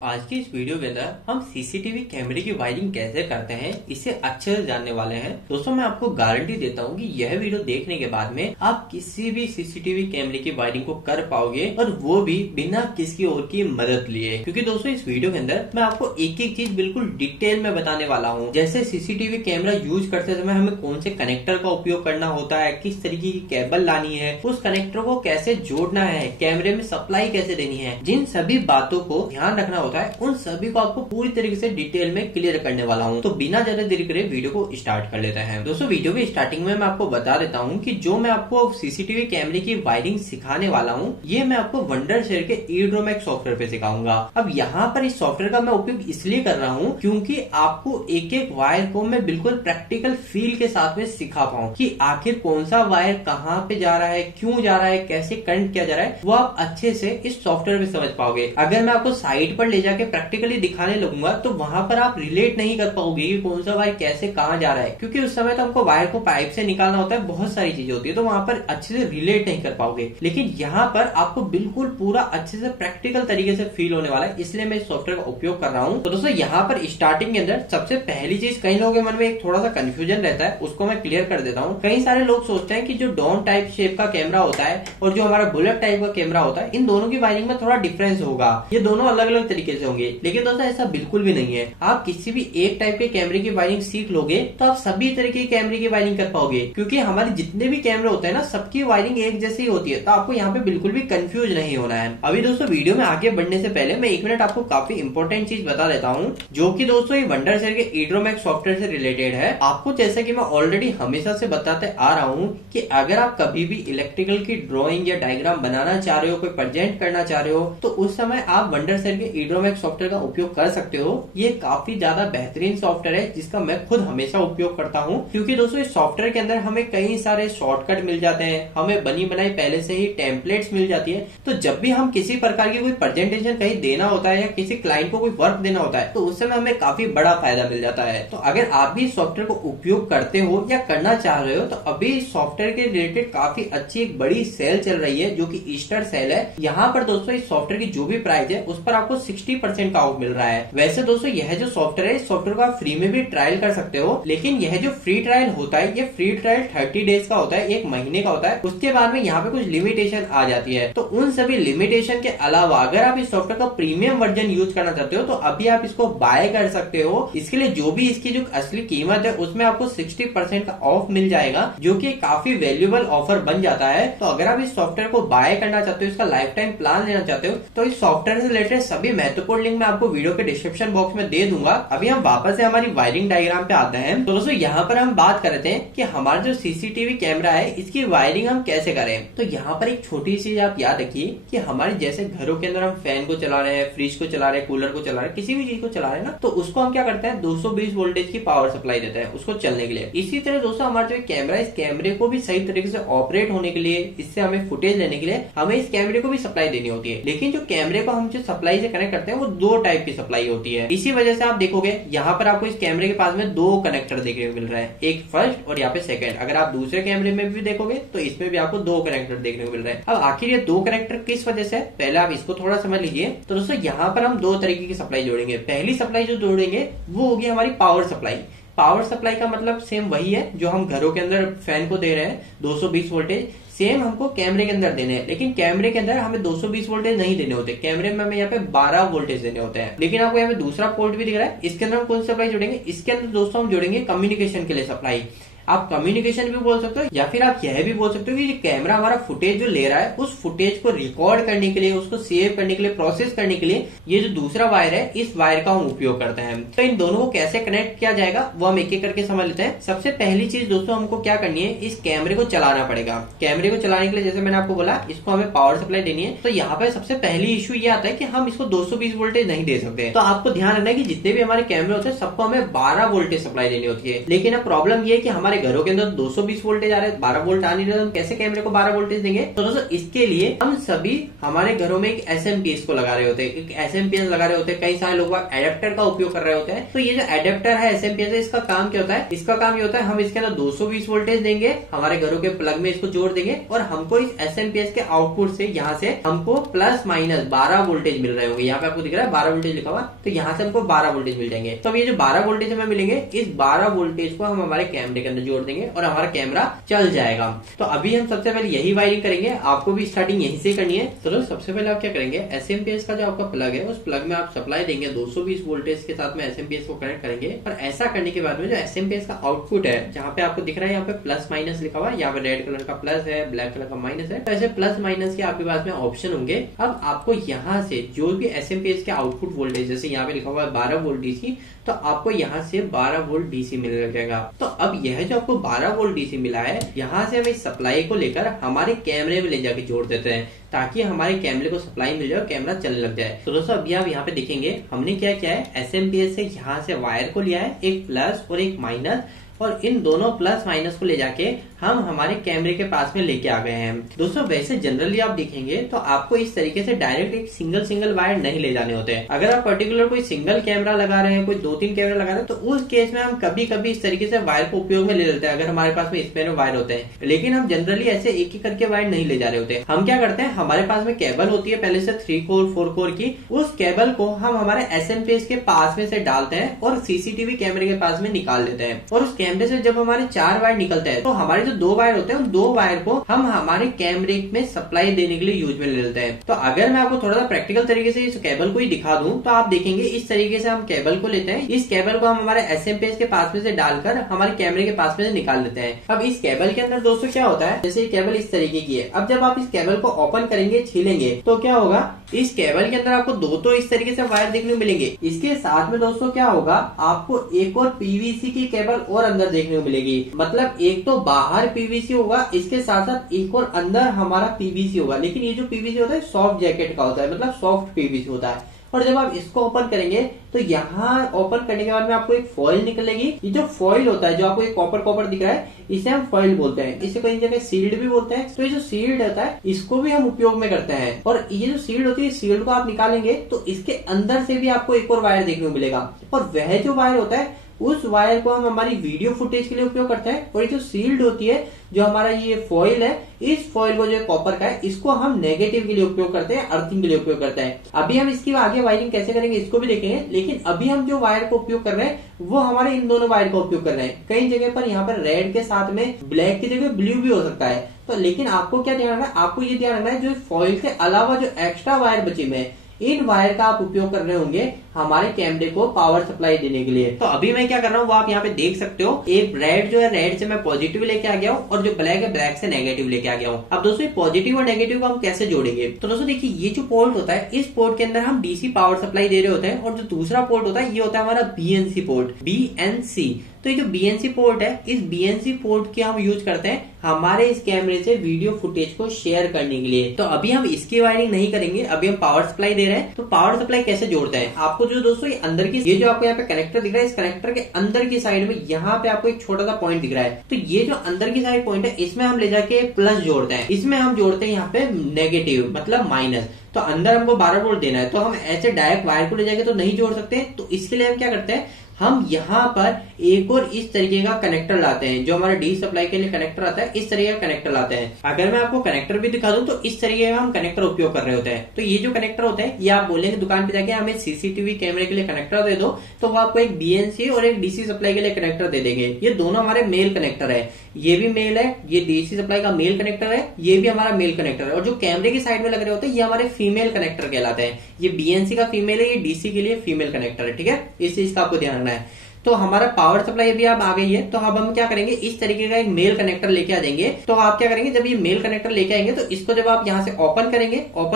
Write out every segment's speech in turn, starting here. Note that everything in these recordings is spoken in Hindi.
आज की इस वीडियो के अंदर हम सीसीटीवी कैमरे की वायरिंग कैसे करते हैं इसे अच्छे से जानने वाले हैं। दोस्तों मैं आपको गारंटी देता हूं कि यह वीडियो देखने के बाद में आप किसी भी सीसीटीवी कैमरे की वायरिंग को कर पाओगे और वो भी बिना किसी और की मदद लिए, क्योंकि दोस्तों इस वीडियो के अंदर मैं आपको एक एक चीज बिल्कुल डिटेल में बताने वाला हूँ। जैसे सीसीटीवी कैमरा यूज करते समय हमें कौन से कनेक्टर का उपयोग करना होता है, किस तरीके की केबल लानी है, उस कनेक्टर को कैसे जोड़ना है, कैमरे में सप्लाई कैसे देनी है, जिन सभी बातों को ध्यान रखना होता है उन सभी को आपको पूरी तरीके से डिटेल में क्लियर करने वाला हूं। तो बिना ज्यादा देरी करे वीडियो को स्टार्ट कर लेते हैं। दोस्तों वीडियो के स्टार्टिंग में मैं आपको बता देता हूं कि जो मैं आपको सीसीटीवी कैमरे की वायरिंग सिखाने वाला हूं ये मैं आपको वंडरशेयर के ईड्रोमैक्स सॉफ्टवेयर पे सिखाऊंगा। अब यहाँ पर इस सॉफ्टवेयर का मैं उपयोग इसलिए कर रहा हूँ क्योंकि आपको एक एक वायर को मैं बिल्कुल प्रैक्टिकल फील के साथ में सिखा पाऊँ कि आखिर कौन सा वायर कहाँ पे जा रहा है, क्यों जा रहा है, कैसे कनेक्ट किया जा रहा है, वो आप अच्छे से इस सॉफ्टवेयर में समझ पाओगे। अगर मैं आपको साइट पर ले जाके प्रैक्टिकली दिखाने लगूंगा तो वहां पर आप रिलेट नहीं कर पाओगे कि कौन सा वायर कैसे कहाँ जा रहा है, क्योंकि उस समय तो हमको वायर को पाइप से निकालना होता है, बहुत सारी चीजें होती है, तो वहां पर अच्छे से रिलेट नहीं कर पाओगे। लेकिन यहाँ पर आपको बिल्कुल पूरा अच्छे से प्रैक्टिकल तरीके से फील होने वाला है, इसलिए मैं इस सॉफ्टवेयर का उपयोग कर रहा हूँ। तो दोस्तों यहाँ पर स्टार्टिंग के अंदर सबसे पहली चीज कई लोगों के मन में एक थोड़ा सा कंफ्यूजन रहता है, उसको मैं क्लियर कर देता हूँ। कई सारे लोग सोचते हैं कि जो डॉन टाइप शेप का कैमरा होता है और जो हमारा बुलेट टाइप का कैमरा होता है इन दोनों की वायरिंग में थोड़ा डिफरेंस होगा, ये दोनों अलग अलग तरीके से होंगे। लेकिन दोस्तों ऐसा बिल्कुल भी नहीं है। आप किसी भी एक टाइप के कैमरे की वायरिंग सीख लोगे तो आप सभी तरीके के कैमरे की वायरिंग कर पाओगे, क्योंकि हमारे जितने भी कैमरे होते हैं ना सबकी वायरिंग एक जैसी होती है, तो आपको यहाँ पे बिल्कुल भी कंफ्यूज नहीं होना है। अभी दोस्तों वीडियो में आगे बढ़ने से पहले मैं 1 मिनट आपको काफी इंपॉर्टेंट चीज बता देता हूँ, जो कि दोस्तों ये वंडरशेयर के ईड्रोमैक्स सॉफ्टवेयर से रिलेटेड है। आपको जैसा कि मैं ऑलरेडी हमेशा से बताते आ रहा हूँ कि अगर आप कभी भी इलेक्ट्रिकल की ड्रॉइंग या डायग्राम बनाना चाह रहे हो, कोई प्रेजेंट करना चाह रहे हो, तो उस समय आप वंडरशेयर के ईड्रोमैक्स सॉफ्टवेयर का उपयोग कर सकते हो। ये काफी ज्यादा बेहतरीन सॉफ्टवेयर है जिसका मैं खुद हमेशा उपयोग करता हूँ, क्योंकि दोस्तों इस सॉफ्टवेयर के अंदर हमें कई सारे शॉर्टकट मिल जाते हैं, हमें बनी बनाई पहले से ही टेम्पलेट्स मिल जाती है। तो जब भी हम किसी प्रकार की कोई प्रेजेंटेशन कहीं देना होता है या किसी क्लाइंट को कोई वर्क देना होता है तो उस समय हमें काफी बड़ा फायदा मिल जाता है। तो अगर आप भी इस सॉफ्टवेयर को उपयोग करते हो या करना चाह रहे हो तो अभी इस सॉफ्टवेयर के रिलेटेड काफी अच्छी एक बड़ी सेल चल रही है जो कि ईस्टर सेल है। यहाँ पर दोस्तों इस सॉफ्टवेयर की जो भी प्राइस है उस पर आपको 60% का ऑफ मिल रहा है। वैसे दोस्तों यह जो सॉफ्टवेयर है इस सॉफ्टवेयर को आप फ्री में भी ट्रायल कर सकते हो, लेकिन यह जो फ्री ट्रायल होता है ये फ्री ट्रायल 30 डेज का होता है, 1 महीने का होता है। उसके बाद में यहाँ पे कुछ लिमिटेशन आ जाती है। तो उन सभी लिमिटेशन के अलावा अगर आप इस सॉफ्टवेयर का प्रीमियम वर्जन यूज करना चाहते हो तो अभी आप इसको बाय कर सकते हो। इसके लिए जो भी इसकी जो असली कीमत है उसमें आपको 60% का ऑफ मिल जाएगा, जो कि काफी वैल्यूएबल ऑफर बन जाता है। तो अगर आप इस सॉफ्टवेयर को बाय करना चाहते हो, इसका लाइफ टाइम प्लान लेना चाहते हो, तो इस सॉफ्टवेयर से रिलेटेड सभी महत्वपूर्ण लिंक मैं आपको वीडियो के डिस्क्रिप्शन बॉक्स में दे दूंगा। अभी हम वापस से हमारी वायरिंग डायग्राम पे आते हैं। तो दोस्तों यहाँ पर हम बात करते हैं कि हमारा जो सीसीटीवी कैमरा है इसकी वायरिंग हम कैसे करें। तो यहाँ पर एक छोटी सी आप याद रखिए कि हमारे जैसे घरों के अंदर हम फैन को चला रहे हैं, फ्रिज को चला रहे हैं, कूलर को चला रहे हैं, किसी भी चीज को चला रहे हैं ना, तो उसको हम क्या करते हैं 220 वोल्टेज की पावर सप्लाई देते हैं उसको चलने के लिए। इसी तरह दोस्तों हमारा जो कैमरा है इस कैमरे को भी सही तरीके से ऑपरेट होने के लिए, इससे हमें फुटेज लेने के लिए हमें इस कैमरे को भी सप्लाई देनी होती है। लेकिन जो कैमरे को हम जो सप्लाई से कनेक्ट करते हैं वो 2 टाइप की सप्लाई होती है। इसी वजह से आप देखोगे यहाँ पर आपको इस कैमरे के पास में 2 कनेक्टर देखने को मिल रहा है, एक फर्स्ट और यहाँ पे सेकंड। अगर आप दूसरे कैमरे में भी देखोगे तो इसमें भी आपको 2 कनेक्टर देखने को मिल रहे हैं। अब आखिर ये 2 कनेक्टर किस वजह से, पहले आप इसको थोड़ा समझ लीजिए। तो दोस्तों यहाँ पर हम 2 तरीके की सप्लाई जोड़ेंगे। पहली सप्लाई जो जोड़ेंगे वो होगी हमारी पावर सप्लाई। पावर सप्लाई का मतलब सेम वही है जो हम घरों के अंदर फैन को दे रहे हैं 220 वोल्टेज, सेम हमको कैमरे के अंदर देने हैं। लेकिन कैमरे के अंदर हमें 220 वोल्टेज नहीं देने होते, कैमरे में हमें यहाँ पे 12 वोल्टेज देने होते हैं। लेकिन आपको यहाँ पे दूसरा पोर्ट भी दिख रहा है, इसके अंदर हम कौन सी सप्लाई जोड़ेंगे, इसके अंदर दोस्तों हम जोड़ेंगे कम्युनिकेशन के लिए सप्लाई। आप कम्युनिकेशन भी बोल सकते हो या फिर आप यह भी बोल सकते हो कि कैमरा हमारा फुटेज जो ले रहा है उस फुटेज को रिकॉर्ड करने के लिए, उसको सेव करने के लिए, प्रोसेस करने के लिए ये जो दूसरा वायर है इस वायर का हम उपयोग करते हैं। तो इन दोनों को कैसे कनेक्ट किया जाएगा वो हम एक एक करके समझ लेते हैं। सबसे पहली चीज दोस्तों हमको क्या करनी है, इस कैमरे को चलाना पड़ेगा। कैमरे को चलाने के लिए जैसे मैंने आपको बोला इसको हमें पावर सप्लाई देनी है। तो यहाँ पे सबसे पहली इशू ये आता है कि हम इसको 220 वोल्टेज नहीं दे सकते। तो आपको ध्यान रखना है कि जितने भी हमारे कैमरे होते हैं सबको हमें 12 वोल्टेज सप्लाई देनी होती है। लेकिन अब प्रॉब्लम ये है कि हमारे हमारे घरों के अंदर 220 वोल्टेज आ रहे हैं, 12 वोल्ट आ नहीं रहे, हम कैसे कैमरे को 12 वोल्टेज देंगे? तो दोस्तों इसके लिए हम सभी हमारे घरों में एक एसएमपीएस को लगा रहे होते हैं, एक एसएमपीएस लगा रहे होते हैं। कई सारे लोग एडेप्टर का उपयोग कर रहे होते हैं। तो ये जो एडेप्टर है एसएमपीएस है, इसका काम क्या होता है? इसका काम ये होता है हम इसके अंदर 220 वोल्टेज देंगे, हमारे घरों के प्लग में इसको जोड़ देंगे और हमको इस एसएमपीएस के आउटपुट से यहाँ से हमको प्लस माइनस 12 वोल्टेज मिल रहे होंगे। यहाँ पे आपको दिख रहा है 12 वोल्टेज लिखा हुआ, तो यहाँ से हमको 12 वोल्टेज मिल जाएंगे। तो अब ये जो 12 वोल्टेज हमें मिलेंगे, इस 12 वोल्टेज को हम हमारे कैमरे के अंदर जोड़ देंगे और हमारा कैमरा चल जाएगा। तो अभी हम सबसे पहले यही वायरिंग करेंगे, आपको भी स्टार्टिंग यहीं से करनी है। तो सबसे पहले आप क्या करेंगे, एसएमपीएस का जो आपका प्लग है उस प्लग में आप सप्लाई देंगे 220 वोल्टेज के साथ में एसएमपीएस को कनेक्ट करेंगे। और ऐसा करने के बाद में जो एसएमपीएस का आउटपुट है, जहाँ पे आपको दिख रहा है यहाँ पे प्लस माइनस लिखा हुआ है, यहाँ पे रेड कलर का प्लस है, ब्लैक कलर का माइनस है, तो ऐसे प्लस माइनस के आपके पास में ऑप्शन होंगे। अब आपको यहाँ से जो भी एसएमपीएस के आउटपुट वोल्टेज, जैसे यहाँ पे लिखा हुआ है 12 वोल्ट डीसी, तो आपको यहाँ से 12 वोल्ट डीसी मिलने लगेगा। तो अब यह जो आपको 12 वोल्ट डीसी मिला है, यहाँ से हम इस सप्लाई को लेकर हमारे कैमरे में ले जाके जोड़ देते हैं, ताकि हमारे कैमरे को सप्लाई मिल जाए और कैमरा चलने लग जाए। तो दोस्तों अभी आप यहाँ पे देखेंगे हमने क्या किया है, एसएमपीएस से यहाँ से वायर को लिया है, एक प्लस और एक माइनस, और इन दोनों प्लस माइनस को ले जाके हम हमारे कैमरे के पास में लेके आ गए हैं। दोस्तों वैसे जनरली आप देखेंगे तो आपको इस तरीके से डायरेक्ट एक सिंगल वायर नहीं ले जाने होते हैं। अगर आप पर्टिकुलर कोई सिंगल कैमरा लगा रहे हैं, कोई 2-3 कैमरा लगा रहे हैं, तो उस केस में हम कभी कभी इस तरीके से वायर को उपयोग में ले लेते हैं, अगर हमारे पास में स्पेयर वायर होते हैं। लेकिन हम जनरली ऐसे एक ही करके वायर नहीं ले जा रहे होते। हम क्या करते हैं, हमारे पास में केबल होती है पहले से 3 कोर 4 कोर की, उस केबल को हम हमारे एसएमपीएस के पास में से डालते हैं और सीसीटीवी कैमरे के पास में निकाल लेते हैं। और उस कैमरे से जब हमारे 4 वायर निकलते हैं, तो हमारे जो 2 वायर होते हैं, 2 वायर को हम हमारे कैमरे में सप्लाई देने के लिए यूज में ले लेते हैं। तो अगर मैं आपको थोड़ा सा प्रैक्टिकल तरीके से इस केबल को ही दिखा दूं, तो आप देखेंगे इस तरीके से हम केबल को लेते हैं, इस केबल को हम हमारे एसएमपीएस के पास में से डालकर हमारे कैमरे के पास में से निकाल लेते हैं। अब इस केबल के अंदर दोस्तों क्या होता है, जैसे ये केबल इस तरीके की है, अब जब आप इस केबल को ओपन करेंगे, छीलेंगे, तो क्या होगा, इस केबल के अंदर आपको 2 तो इस तरीके से वायर देखने को मिलेंगे। इसके साथ में दोस्तों क्या होगा, आपको एक और पीवीसी की केबल और अंदर देखने को मिलेगी। मतलब एक तो बाहर पीवीसी होगा, इसके साथ साथ एक और अंदर हमारा पीवीसी होगा। लेकिन ये जो पीवीसी होता है सॉफ्ट जैकेट का होता है, मतलब सॉफ्ट पीवीसी होता है। और जब आप इसको ओपन करेंगे तो यहाँ ओपन करने के बाद में आपको एक फॉइल निकलेगी। ये जो फॉइल होता है, जो आपको एक कॉपर दिख रहा है, इसे हम फॉइल बोलते हैं। इसे कोई जगह सील्ड भी बोलते हैं। तो ये जो सील्ड होता है, इसको भी हम उपयोग में करते हैं। और ये जो सील्ड होती है, सील्ड को आप निकालेंगे तो इसके अंदर से भी आपको एक और वायर देखने को मिलेगा। और वह जो वायर होता है, उस वायर को हम हमारी वीडियो फुटेज के लिए उपयोग करते हैं। और ये जो सील्ड होती है, जो हमारा ये फॉइल है, इस फॉइल को जो कॉपर का है, इसको हम नेगेटिव के लिए उपयोग करते हैं, अर्थिंग के लिए उपयोग करते हैं। अभी हम इसकी आगे वायरिंग कैसे करेंगे इसको भी देखेंगे। लेकिन अभी हम जो वायर को उपयोग कर रहे हैं, वो हमारे इन दोनों वायर का उपयोग कर रहे हैं। कई जगह पर यहाँ पर रेड के साथ में ब्लैक की जगह ब्लू भी हो सकता है। तो लेकिन आपको क्या ध्यान रखना है, आपको ये ध्यान रखना है, जो फॉइल के अलावा जो एक्स्ट्रा वायर बचे हुए हैं, इन वायर का आप उपयोग कर रहे होंगे हमारे कैमरे को पावर सप्लाई देने के लिए। तो अभी मैं क्या कर रहा हूँ वो आप यहाँ पे देख सकते हो। एक रेड जो है, रेड से मैं पॉजिटिव लेके आ गया हूँ, और जो ब्लैक है, ब्लैक से नेगेटिव लेके आ गया हूँ। अब दोस्तों पॉजिटिव और नेगेटिव को हम कैसे जोड़ेंगे, तो दोस्तों देखिए, ये जो पोर्ट होता है, इस पोर्ट के अंदर हम डीसी पावर सप्लाई दे रहे होते हैं। और जो दूसरा पोर्ट होता है, ये होता है हमारा बीएनसी पोर्ट, बीएनसी। तो ये जो बीएनसी पोर्ट है, इस बीएनसी पोर्ट के हम यूज करते हैं हमारे इस कैमरे से वीडियो फुटेज को शेयर करने के लिए। तो अभी हम इसकी वायरिंग नहीं करेंगे, अभी हम पावर सप्लाई दे रहे हैं। तो पावर सप्लाई कैसे जोड़ते हैं, आपको जो दोस्तों ये अंदर की, ये जो आपको यहाँ पे कनेक्टर दिख रहा है, इस कनेक्टर के अंदर की साइड में यहाँ पे आपको एक छोटा सा पॉइंट दिख रहा है। तो ये जो अंदर की साइड पॉइंट है, इसमें हम ले जाके प्लस जोड़ते हैं, इसमें हम जोड़ते हैं यहाँ पे नेगेटिव, मतलब माइनस। तो अंदर हमको 12 वोल्ट देना है, तो हम ऐसे डायरेक्ट वायर को ले जाके तो नहीं जोड़ सकते। तो इसके लिए हम क्या करते हैं, हम यहाँ पर एक और इस तरीके का कनेक्टर लाते हैं, जो हमारा डी सप्लाई के लिए कनेक्टर आता है, इस तरीके का कनेक्टर लाते हैं। अगर मैं आपको कनेक्टर भी दिखा दूं, तो इस तरीके का हम कनेक्टर उपयोग कर रहे होते हैं। तो ये जो कनेक्टर होते हैं, ये आप बोलेंगे दुकान पे जाके हमें सीसीटीवी कैमरे के लिए कनेक्टर दे दो, तो वो आपको एक बीएनसी और एक डीसी सप्लाई के लिए कनेक्टर दे देंगे। ये दोनों हमारे मेल कनेक्टर है, ये भी मेल है, ये डीसी सप्लाई का मेल कनेक्टर है, ये भी हमारा मेल कनेक्टर है। और जो कैमरे की साइड में लग रहे होते हैं, ये हमारे फीमेल कनेक्टर कहलाते हैं। ये बीएनसी का फीमेल है, ये डीसी के लिए फीमेल कनेक्टर है। ठीक है, इस चीज का आपको ध्यान रखना है। तो हमारा पावर सप्लाई अभी अब आ गई है। तो अब हम क्या करेंगे, इस तरीके का एक मेल कनेक्टर लेके आ जाएंगे। तो आप क्या करेंगे, जब ये मेल कनेक्टर लेके आएंगे, तो इसको जब आप यहाँ से ओपन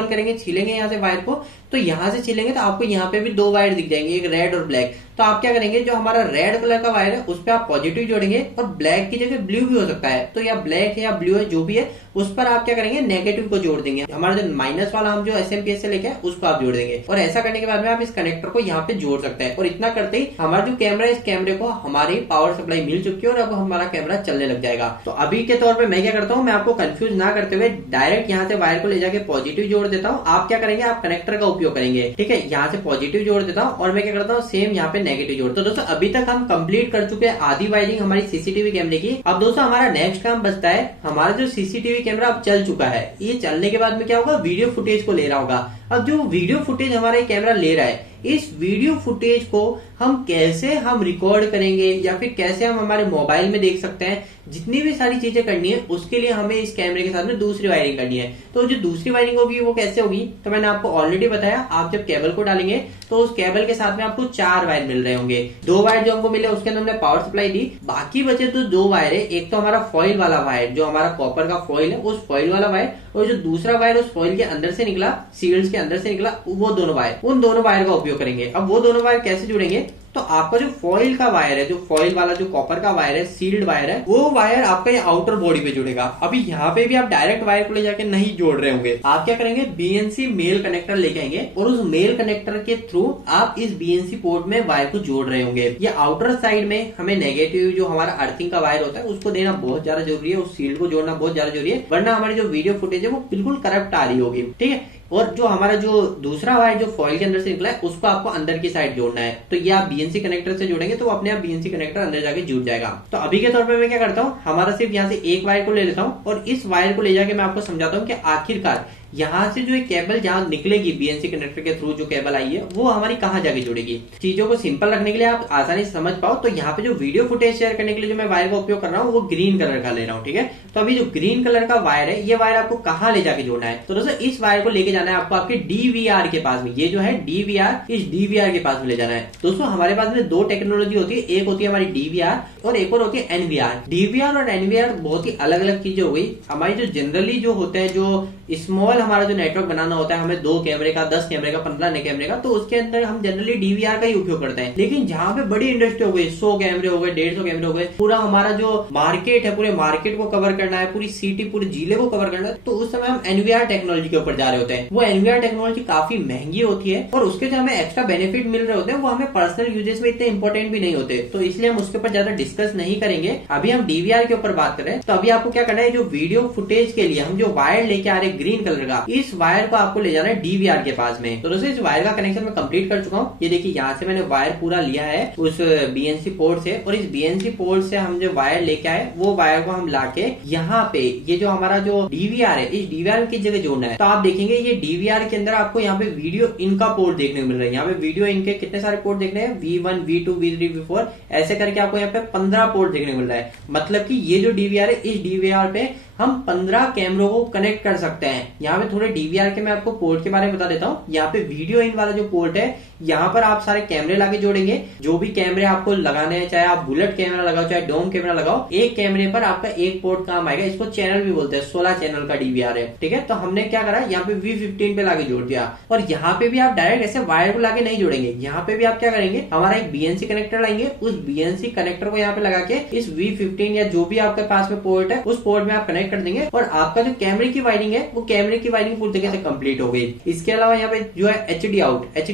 करेंगे, छीलेंगे यहाँ से वायर को, तो यहाँ से छिलेंगे तो आपको यहाँ पे भी दो वायर दिख जाएंगे, एक रेड और ब्लैक। तो आप क्या करेंगे, जो हमारा रेड कलर का वायर है उस पर आप पॉजिटिव जोड़ेंगे और ब्लैक की जगह ब्लू भी हो सकता है, तो या ब्लैक है या ब्लू है जो भी है उस पर आप क्या करेंगे, नेगेटिव को जोड़ देंगे। हमारा जो माइनस वाला हम जो एसएमपीएस से लेके आए उसको आप जोड़ देंगे। और ऐसा करने के बाद में आप इस कनेक्टर को यहाँ पे जोड़ सकते हैं। और इतना करते ही हमारा जो कैमरा है, इस कैमरे को हमारी पावर सप्लाई मिल चुकी है और अब हमारा कैमरा चलने लग जाएगा। तो अभी के तौर पर मैं क्या करता हूँ, मैं आपको कंफ्यूज ना करते हुए डायरेक्ट यहाँ से वायर को ले जाके पॉजिटिव जोड़ देता हूँ। आप क्या करेंगे, आप कनेक्टर का उपयोग करेंगे, ठीक है। यहाँ से पॉजिटिव जोड़ देता हूँ और मैं क्या करता हूँ, सेम यहाँ पे नेगेटिव जोड़। तो दोस्तों अभी तक हम कंप्लीट कर चुके हैं आधी वायरिंग हमारी सीसीटीवी कैमरे की। अब दोस्तों हमारा नेक्स्ट काम बचता है, हमारा जो सीसीटीवी कैमरा अब चल चुका है, ये चलने के बाद में क्या होगा, वीडियो फुटेज को ले रहा होगा। अब जो वीडियो फुटेज हमारा कैमरा ले रहा है, इस वीडियो फुटेज को हम कैसे हम रिकॉर्ड करेंगे या फिर कैसे हम हमारे मोबाइल में देख सकते हैं, जितनी भी सारी चीजें करनी है उसके लिए हमें इस कैमरे के साथ में दूसरी वायरिंग करनी है। तो जो दूसरी वायरिंग होगी वो कैसे होगी, तो मैंने आपको ऑलरेडी बताया। आप जब केबल को डालेंगे तो उस केबल के साथ में आपको 4 वायर मिल रहे होंगे। 2 वायर जो हमको मिले उसके अंदर हमने पावर सप्लाई दी, बाकी बचे तो 2 वायर है। एक तो हमारा फॉइल वाला वायर, जो हमारा कॉपर का फॉइल है उस फॉइल वाला वायर, और जो दूसरा वायर उस फॉइल के अंदर से निकला, सील्स के अंदर से निकला, वो दोनों वायर, उन दोनों वायर का उपयोग करेंगे। अब वो दोनों वायर कैसे जुड़ेंगे, तो आपका जो फॉइल का वायर है, जो फॉइल वाला जो कॉपर का वायर है, सील्ड वायर है, वो वायर आपका ये आउटर बॉडी पे जुड़ेगा। अभी यहाँ पे भी आप डायरेक्ट वायर को ले जाके नहीं जोड़ रहे होंगे, आप क्या करेंगे, बीएनसी मेल कनेक्टर लेके आएंगे और उस मेल कनेक्टर के थ्रू आप इस बीएनसी पोर्ट में वायर को जोड़ रहे होंगे। ये आउटर साइड में हमें नेगेटिव जो हमारा अर्थिंग का वायर होता है उसको देना बहुत ज्यादा जरूरी है, उस सील्ड को जोड़ना बहुत ज्यादा जरूरी है, वरना हमारी जो वीडियो फुटेज है वो बिल्कुल करप्ट आ रही होगी, ठीक है। और जो हमारा जो दूसरा वायर जो फॉइल के अंदर से निकला है उसको आपको अंदर की साइड जोड़ना है। तो ये आप बीएनसी कनेक्टर से जोड़ेंगे तो अपने आप बीएनसी कनेक्टर अंदर जाके जुड़ जाएगा। तो अभी के तौर पे मैं क्या करता हूँ, हमारा सिर्फ यहाँ से एक वायर को ले लेता हूँ और इस वायर को ले जाके मैं आपको समझाता हूँ कि आखिरकार यहाँ से जो एक केबल जहाँ निकलेगी बीएनसी कनेक्टर के थ्रू जो केबल आई है वो हमारी कहाँ जाके जुड़ेगी। चीजों को सिंपल रखने के लिए आप आसानी से समझ पाओ, तो यहाँ पे जो वीडियो फुटेज शेयर करने के लिए जो मैं वायर का उपयोग कर रहा हूँ वो ग्रीन कलर का ले रहा हूँ, ठीक है। तो अभी जो ग्रीन कलर का वायर है, ये वायर आपको कहाँ ले जाके जोड़ना है, तो दोस्तों इस वायर को लेके जाना है आपको आपके डीवीआर के पास में। ये जो है डीवीआर, इस डीवीआर के पास में ले जाना है। दोस्तों हमारे पास में 2 टेक्नोलॉजी होती है, एक होती है हमारी डीवीआर और एक और होती है एनवीआर। डीवीआर और एनवीआर बहुत ही अलग अलग चीजें हो गई। हमारी जो जनरली जो होते हैं, जो स्मॉल हमारा जो नेटवर्क बनाना होता है, हमें 2 कैमरे का, 10 कैमरे का, 15 कैमरे का, तो उसके अंदर हम जनरली डीवीआर का ही उपयोग करते हैं। लेकिन जहाँ पे बड़ी इंडस्ट्री हो गई, 100 कैमरे हो गए, 150 कैमरे हो गए, पूरा हमारा जो मार्केट है, पूरे मार्केट को कवर करना है, पूरी सिटी, पूरे जिले को कवर करना है, तो उस समय हम एनवीआर टेक्नोलॉजी के ऊपर जा रहे होते हैं। वो एनवीआर टेक्नोलॉजी काफी महंगी होती है और उसके जो हमें एक्स्ट्रा बेनिफिट मिल रहे होते हैं वो हमें पर्सनल यूजेस में इतने इंपॉर्टेंट भी नहीं होते, तो इसलिए हम उसके ऊपर ज्यादा डिस्कस नहीं करेंगे। अभी हम डीवीआर के ऊपर बात कर रहे हैं। तो अभी आपको क्या करना है, जो वीडियो फुटेज के लिए हम जो वायर लेके आ रहे हैं ग्रीन कलर का, इस वायर को आपको ले जाना है डीवीआर के पास में। तो दोस्तों इस वायर का कनेक्शन मैं कंप्लीट कर चुका हूँ। ये देखिए यहाँ से मैंने वायर पूरा लिया है उस बीएनसी पोर्ट से, और इस बीएनसी पोर्ट से हम जो वायर लेके आए वो वायर को हम लाके यहाँ पे ये जो हमारा जो डीवीआर है, इस डीवीआर की जगह जोड़ना है। तो आप देखेंगे ये डीवीआर के अंदर आपको यहाँ पे वीडियो इन का पोर्ट देखने को मिल रहा है। यहाँ पे वीडियो इनके कितने सारे पोर्ट देखने हैं, V1, V2, V3, V4 ऐसे करके आपको यहाँ पे 15 पोर्ट देखने को मिल रहा है। मतलब कि ये जो डीवीआर है, इस डीवीआर पे हम 15 कैमरों को कनेक्ट कर सकते हैं। यहाँ पे थोड़े डीवीआर के मैं आपको पोर्ट के बारे में बता देता हूँ। यहाँ पे वीडियो इन वाला जो पोर्ट है, यहाँ पर आप सारे कैमरे लाके जोड़ेंगे। जो भी कैमरे आपको लगाने हैं, चाहे आप बुलेट कैमरा लगाओ, चाहे डोम कैमरा लगाओ, एक कैमरे पर आपका एक पोर्ट काम आएगा। इसको चैनल भी बोलते हैं, 16 चैनल का डीवीआर है, ठीक है। तो हमने क्या करा, यहाँ पे V15 पे लाके जोड़ दिया। और यहाँ पे भी आप डायरेक्ट ऐसे वायर को लाके नहीं जोड़ेंगे। यहाँ पे भी आप क्या करेंगे, हमारा एक बीएनसी कनेक्टर लाएंगे, उस बीएनसी कनेक्टर को यहाँ पे लगा के इस V15 या जो भी आपके पास में पोर्ट है उस पोर्ट में आप कनेक्ट कर देंगे और आपका जो कैमरे की वायरिंग है वो कैमरे की वायरिंग पूरी तरीके से कंप्लीट हो गई। इसके अलावा यहाँ पे जो है एचडी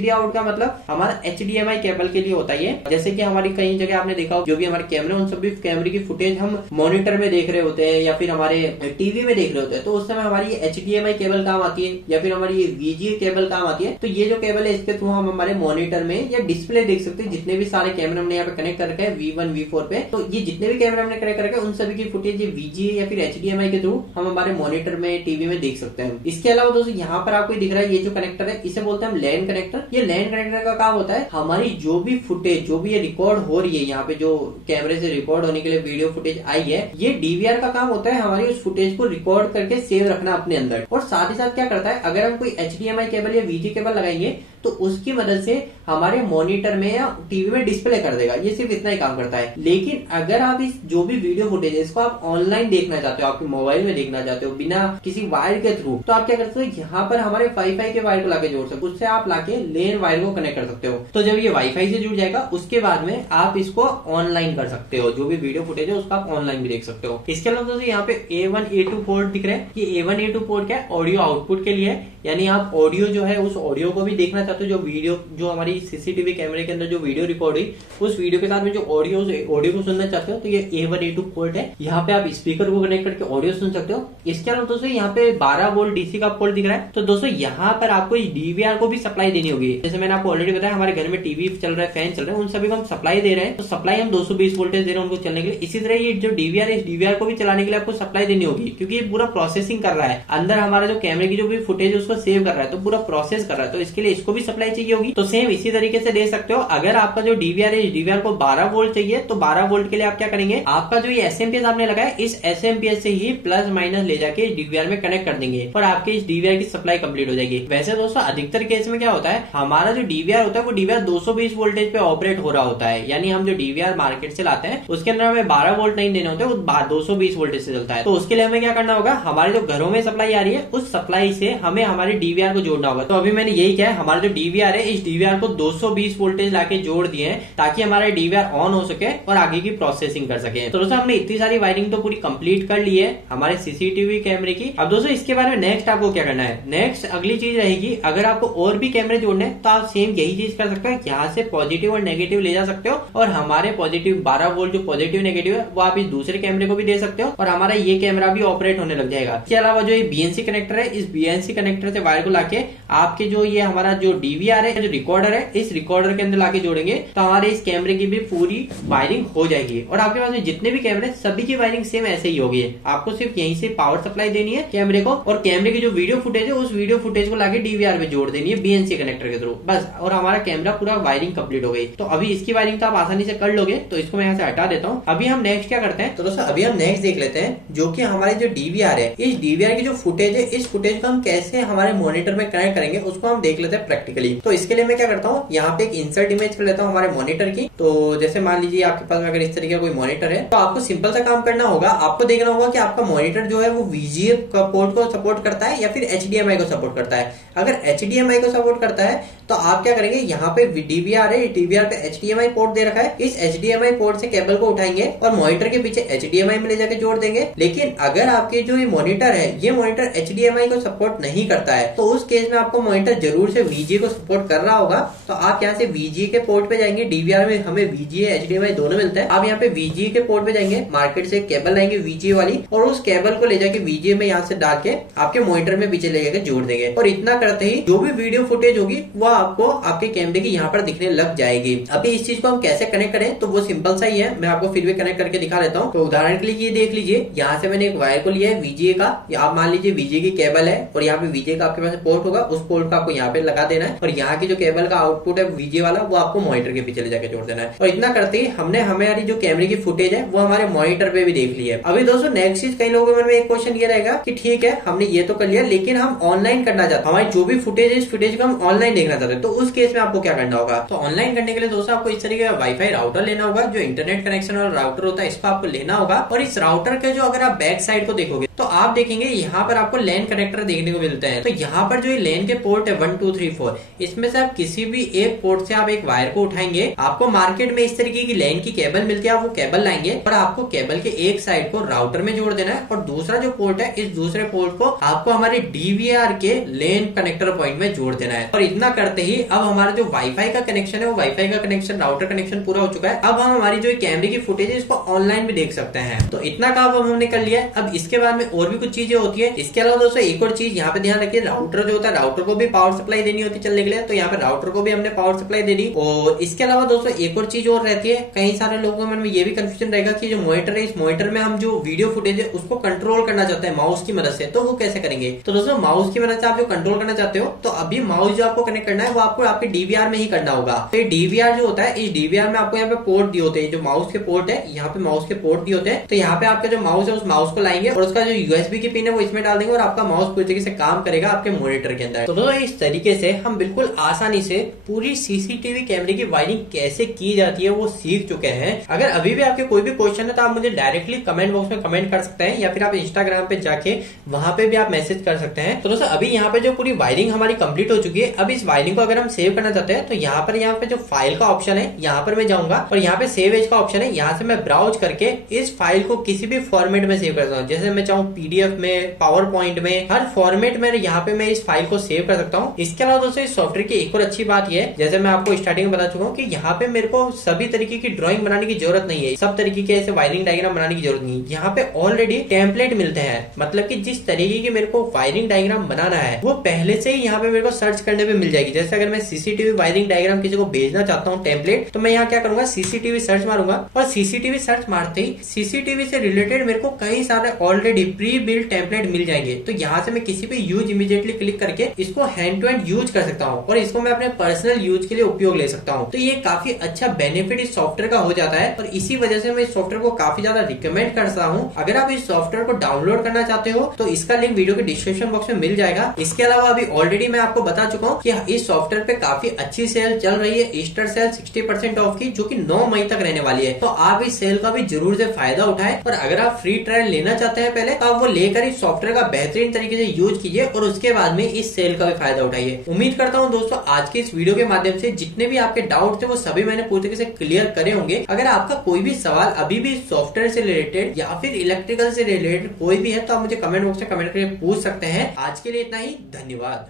आउट का मतलब हमारा HDMI केबल के लिए होता है। जैसे कि हमारी कई जगह आपने देखा हो, जो भी हमारे कैमरे, उन सभी कैमरे की फुटेज हम मॉनिटर में देख रहे होते हैं या फिर हमारे टीवी में देख रहे होते हैं, तो उस समय हमारी ये HDMI केबल काम आती है या फिर हमारी ये VGA केबल काम आती है। तो ये जो केबल है इसके थ्रू हम हमारे मॉनिटर में या डिस्प्ले देख सकते हैं। जितने भी सारे कैमरे हमने यहाँ पे कनेक्ट कर रखे हैं V1, V4 पे, तो ये जितने भी कैमरे हमने कनेक्ट कर रखे हैं उन सभी की फुटेज ये VGA या फिर HDMI के थ्रू हम हमारे मॉनिटर में, टीवी में देख सकते हैं। इसके अलावा दोस्तों यहाँ पर आपको दिख रहा है ये जो कनेक्टर है, इसे बोलते हैं हम लैन कनेक्टर। ये लैन कनेक्टर कनेक्टर का काम होता है हमारी जो भी फुटेज, जो भी ये रिकॉर्ड हो रही है, यहाँ पे जो कैमरे से रिकॉर्ड होने के लिए वीडियो फुटेज आई है, ये डीवीआर का काम होता है हमारी उस फुटेज को रिकॉर्ड करके सेव रखना अपने अंदर। और साथ ही साथ क्या करता है, अगर हम कोई HDMI केबल या VG केबल लगाएंगे तो उसकी मदद से हमारे मॉनिटर में या टीवी में डिस्प्ले कर देगा। ये सिर्फ इतना ही काम करता है। लेकिन अगर आप इस जो भी वीडियो फुटेज है इसको आप ऑनलाइन देखना चाहते हो, आपके मोबाइल में देखना चाहते हो बिना किसी वायर के थ्रू, तो आप क्या करते हो, यहाँ पर हमारे वाईफाई के वायर को लाके जोड़ सकते हो, उससे आप लाके लेन वायर को कनेक्ट कर सकते हो। तो जब ये वाईफाई से जुड़ जाएगा उसके बाद में आप इसको ऑनलाइन कर सकते हो, जो भी वीडियो फुटेज है उसको आप ऑनलाइन भी देख सकते हो। इसके अलावा दोस्तों यहाँ पे A1 A2 पोर्ट दिख रहे हैं। ये A1 A2 पोर्ट क्या है, ऑडियो आउटपुट के लिए, यानी आप ऑडियो जो है उस ऑडियो को भी देखना चाहते हो, जो वीडियो जो हमारी सीसीटीवी कैमरे के अंदर जो वीडियो रिकॉर्ड हुई उस वीडियो के साथ में जो ऑडियो को सुनना चाहते हो तो ये A1 A2 पोर्ट है। यहाँ पे आप स्पीकर को कनेक्ट करके ऑडियो सुन सकते हो। इसके अलावा दोस्तों यहाँ पे 12 वोल्ट डीसी का पोर्ट दिख रहा है। तो दोस्तों यहाँ पर आपको इस डीवीआर को भी सप्लाई देनी होगी। जैसे मैंने आपको ऑलरेडी बताया हमारे घर में टीवी चल रहा है, फैन चल रहा है, उन सभी को हम सप्लाई दे रहे हैं। तो सप्लाई हम 220 वोल्टेज दे रहे हैं उनको चलने के लिए। इसी तरह ये जो डीवीआर है इस डीवीआर को भी चलाने के लिए आपको सप्लाई देनी होगी, क्योंकि ये पूरा प्रोसेसिंग कर रहा है अंदर, हमारा जो कैमरे की जो भी फुटेज है उसको सेव कर रहा है, तो पूरा प्रोसेस कर रहा है, तो इसके लिए इसको भी सप्लाई चाहिए होगी। तो सेम इसी तरीके से दे सकते हो। अगर आपका जो डीवीआर है इस डीवीआर को 12 वोल्ट चाहिए तो 12 वोल्ट के लिए आप क्या करेंगे, आपका जो ये एसएमपीएस आपने लगाया इस एसएमपीएस से ही प्लस माइनस ले जाके डीवीआर में कनेक्ट कर देंगे और आपके इस डीवीआर की सप्लाई कंप्लीट हो जाएगी। वैसे दोस्तों अधिकतर केस में क्या होता है, हमारा जो डीवीआर होता है वो डीवीआर 220 वोल्टेज पे ऑपरेट हो रहा होता है, यानी हम जो डीवीआर मार्केट से लाते हैं उसके अंदर हमें 12 वोल्ट नहीं देने होते, वो 220 वोल्टेज से चलता है। तो उसके लिए हमें क्या करना होगा, हमारे जो घरों में सप्लाई आ रही है उस सप्लाई से हमें हमारे डीवीआर को जोड़ना होगा। तो अभी मैंने यही किया है, हमारा जो डीवीआर है इस डीवीआर को 220 वोल्टेज लाके जोड़ दिए हैं ताकि हमारा डीवीआर ऑन हो सके और आगे की प्रोसेसिंग कर सके। तो दोस्तों हमने इतनी सारी वायरिंग तो पूरी कंप्लीट कर ली है हमारे सीसीटीवी कैमरे की। अब दोस्तों इसके बारे में नेक्स्ट आपको क्या करना है, नेक्स्ट अगली चीज रहेगी, अगर आपको और भी कैमरे जोड़ने हैं तो आप सेम यही चीज कर सकते हो, यहाँ से पॉजिटिव और नेगेटिव ले जा सकते हो और हमारे पॉजिटिव 12 वोल्ट जो पॉजिटिव नेगेटिव है वो आप इस दूसरे कैमरे को भी दे सकते हो और हमारा ये कैमरा भी ऑपरेट होने लग जाएगा। इसके अलावा जो ये बीएनसी कनेक्टर है, इस बीएनसी कनेक्टर से वायर को लाके आपके जो ये हमारा जो डीवीआर है, जो रिकॉर्डर है, इस रिकॉर्डर के अंदर लाके जोड़ेंगे तो हमारे इस कैमरे की भी पूरी वायरिंग हो जाएगी। और आपके पास में जितने भी कैमरे सभी की वायरिंग सेम ऐसे ही होगी। आपको सिर्फ यहीं से पावर सप्लाई देनी है कैमरे को और कैमरे की जो वीडियो फुटेज है उस वीडियो फुटेज को लाके डीवीआर में जोड़ देनी है बीएनसी कनेक्टर के थ्रू, बस, और हमारा कैमरा पूरा वायरिंग कंप्लीट हो गई। तो अभी इसकी वायरिंग तो आप आसानी से कर लोगे, तो इसको मैं यहाँ से हटा देता हूँ। अभी हम नेक्स्ट क्या करते हैं, तो दोस्तों अभी हम नेक्स्ट देख लेते हैं, जो कि हमारे जो डीवीआर है, इस डीवीआर की जो फुटेज है, इस फुटेज को हम कैसे हमारे मॉनिटर में कनेक्ट करेंगे उसको हम देख लेते हैं प्रैक्टिकली। तो इसके लिए मैं क्या करता हूँ, यहाँ पे एक इंसर्ट इमेज कर लेता हूँ हमारे मॉनिटर की। तो जैसे मान लीजिए आपके पास अगर इस तरीके का कोई मॉनिटर है तो आपको सिंपल सा काम करना होगा, आपको देखना होगा कि आपका मॉनिटर जो है वो VGA पोर्ट को सपोर्ट करता है या फिर HDMI को सपोर्ट करता है। अगर HDMI को सपोर्ट करता है तो आप क्या करेंगे, यहाँ पे डीवीआर है, डीवीआर पे HDMI पोर्ट दे रखा है, इस HDMI पोर्ट से केबल को उठाएंगे और मॉनिटर के पीछे HDMI में ले जाके जोड़ देंगे। लेकिन अगर आपके जो ये मॉनिटर है, ये मॉनिटर HDMI को सपोर्ट नहीं करता है तो उस केस में आपको मॉनिटर जरूर से VGA को सपोर्ट कर रहा होगा। तो आप यहाँ से VGA के पोर्ट पे जाएंगे, डीवीआर में हमें VGA HDMI दोनों मिलता है। आप यहाँ पे VGA के पोर्ट पे जाएंगे, मार्केट से केबल लाएंगे VGA वाली और उस केबल को ले जाके VGA में यहाँ से डाल के आपके मॉनिटर में पीछे ले जाकर जोड़ देंगे। और इतना करते ही जो भी वीडियो फुटेज होगी वो आपको आपके कैमरे की यहाँ पर दिखने लग जाएगी। अभी इस चीज को हम कैसे कनेक्ट करें, तो वो सिंपल सा ही है, मैं आपको फिर भी कनेक्ट करके दिखा देता हूँ। तो उदाहरण के लिए ये देख लीजिए, यहाँ से मैंने एक वायर को लिया है VGA का, आप मान लीजिए VGA की केबल है और यहाँ पे VGA का आपके पास पोर्ट होगा, उस पोर्ट को आपको यहाँ पे लगा देना है और यहाँ की जो केबल का आउटपुट है VGA वाला वो आपको मॉनिटर के पीछे ले जाके जोड़ देना है। और इतना करते ही हमने हमारी जो कैमरे की फुटेज है वो हमारे मॉनिटर पे भी देख ली है। अभी दोस्तों नेक्स्ट चीज, कई लोगों के मन में एक क्वेश्चन ये रहेगा कि ठीक है हमने ये तो कर लिया लेकिन हम ऑनलाइन करना चाहते हैं, हमारी जो भी फुटेज है इस फुटेज को हम ऑनलाइन देखना चाहते हैं, तो उस केस में आपको क्या करना होगा। तो ऑनलाइन करने के लिए दोस्तों आपको इस तरीके का वाईफाई राउटर लेना होगा, जो इंटरनेट कनेक्शन वाला राउटर होता है इसको आपको लेना होगा। और इस राउटर के जो अगर आप बैक साइड को देखोगे तो आप देखेंगे यहाँ पर आपको लैन कनेक्टर देखने को मिलते हैं। तो यहाँ पर जो ये लैन के पोर्ट है 1 2 3 4, इसमें से आप किसी भी एक पोर्ट से आप एक वायर को उठाएंगे, आपको मार्केट में इस तरीके की लैन की केबल मिलती है, आप वो केबल लाएंगे और आपको केबल के एक साइड को राउटर में जोड़ देना है और दूसरा जो पोर्ट है इस दूसरे पोर्ट को आपको हमारे डीवीआर के लैन कनेक्टर पॉइंट में जोड़ देना है। और इतना करते ही अब हमारा जो वाईफाई का कनेक्शन है वो वाईफाई का कनेक्शन, राउटर कनेक्शन पूरा हो चुका है। अब हम हमारी जो कैमरे की फुटेज है इसको ऑनलाइन भी देख सकते हैं। तो इतना काम अब हमने कर लिया है। अब इसके बाद में और भी कुछ चीजें होती है। इसके अलावा दोस्तों एक और चीज यहाँ पे ध्यान रखिए, राउटर जो होता है राउटर को भी पावर सप्लाई देनी होती है चलने के लिए, तो यहाँ पे राउटर को भी हमने पावर सप्लाई दे दी। और इसके अलावा दोस्तों एक और चीज और रहती है, कई सारे लोगों के मन में ये भी कंफ्यूजन रहेगा कि जो मॉनिटर है इस मॉनिटर में हम जो वीडियो फुटेज है उसको कंट्रोल करना चाहते हैं माउस की मदद से, तो वो कैसे करेंगे। तो दोस्तों माउस की मदद से आप जो कंट्रोल करना चाहते हो तो अभी माउस जो आपको कनेक्ट करना है है वो आपको आपके डीवीआर में ही करना होगा। तो डीवीआर जो होता है, इस डीवीआर में आपको यहाँ पे पोर्ट दिए होते हैं, जो माउस के पोर्ट है, यहाँ पे माउस के पोर्ट दिए होते हैं। तो यहाँ पे आपका जो माउस है उस माउस को लाएंगे और उसका जो यूएसबी की पिन है वो इसमें डाल देंगे और आपका माउस पूरी तरीके से काम करेगा आपके मॉनिटर के अंदर। तो इस तरीके से हम बिल्कुल आसानी से पूरी सीसीटीवी कैमरे की वायरिंग कैसे की जाती है वो सीख चुके हैं। अगर अभी भी आपके कोई भी क्वेश्चन है तो आप मुझे डायरेक्टली कमेंट बॉक्स में कमेंट कर सकते हैं या फिर आप इंस्टाग्राम पे जाके वहां पे भी आप मैसेज कर सकते हैं। तो दोस्तों अभी यहाँ पे जो पूरी वायरिंग हमारी कंप्लीट हो चुकी है, अब इस वायरिंग को अगर हम सेव करना चाहते हैं तो यहाँ पे जो फाइल का ऑप्शन है यहाँ पर मैं जाऊंगा और यहाँ पे सेव एज का ऑप्शन है, यहाँ से मैं ब्राउज करके इस फाइल को किसी भी फॉर्मेट में सेव करता हूँ। जैसे मैं चाहूँ पीडीएफ में, पावर पॉइंट में, हर फॉर्मेट में यहाँ पे मैं इस फाइल को सेव कर सकता हूँ। इसके अलावा दोस्तों इस सॉफ्टवेयर की एक और अच्छी बात यह है, जैसे मैं आपको स्टार्टिंग में बता चुका हूँ कि यहाँ पे मेरे को सभी तरीके की ड्राइंग बनाने की जरूरत नहीं है, सब तरीके के ऐसे वायरिंग डायग्राम बनाने की जरूरत नहीं है। यहाँ पे ऑलरेडी टेम्पलेट मिलते हैं, मतलब कि जिस तरीके की मेरे को वायरिंग डायग्राम बनाना है वो पहले से ही यहाँ पे मेरे को सर्च करने पे मिल जाएगी। जैसे अगर मैं सीसीटीवी वायरिंग डायग्राम किसी को भेजना चाहता हूँ टेम्पलेट, तो मैं यहाँ क्या करूंगा, सीसीटीवी सर्च मारूंगा और सीसीटीवी सर्च मारते ही सीसीटीवी से रिलेटेड मेरे को कई सारे ऑलरेडी प्री बिल्ट टेम्पलेट मिल जाएंगे। तो यहाँ से मैं किसी पे यूज इमीडिएटली क्लिक करके इसको हैंड टू हैंड यूज कर सकता हूँ और इसको मैं अपने पर्सनल यूज के लिए उपयोग ले सकता हूँ। तो ये काफी अच्छा बेनिफिट इस सॉफ्टवेयर का हो जाता है और इसी वजह से मैं इस सॉफ्टवेयर को काफी ज्यादा रिकमेंड करता हूँ। अगर आप इस सॉफ्टवेयर को डाउनलोड करना चाहते हो तो इसका लिंक वीडियो के डिस्क्रिप्शन बॉक्स में मिल जाएगा। इसके अलावा अभी ऑलरेडी मैं आपको बता चुका हूँ कि इस सॉफ्टवेयर पे काफी अच्छी सेल चल रही है, ईस्टर सेल 60% ऑफ की, जो कि 9 मई तक रहने वाली है। तो आप इस सेल का भी जरूर से फायदा उठाएं और अगर आप फ्री ट्रायल लेना चाहते हैं पहले, तो आप वो लेकर इस सॉफ्टवेयर का बेहतरीन तरीके से यूज कीजिए और उसके बाद में इस सेल का भी फायदा उठाइए। उम्मीद करता हूँ दोस्तों आज के इस वीडियो के माध्यम से जितने भी आपके डाउट थे वो सभी मैंने पूरी तरीके से क्लियर करे होंगे। अगर आपका कोई भी सवाल अभी भी सॉफ्टवेयर से रिलेटेड या फिर इलेक्ट्रिकल से रिलेटेड कोई भी है तो आप मुझे कमेंट बॉक्स में कमेंट करके पूछ सकते हैं। आज के लिए इतना ही, धन्यवाद।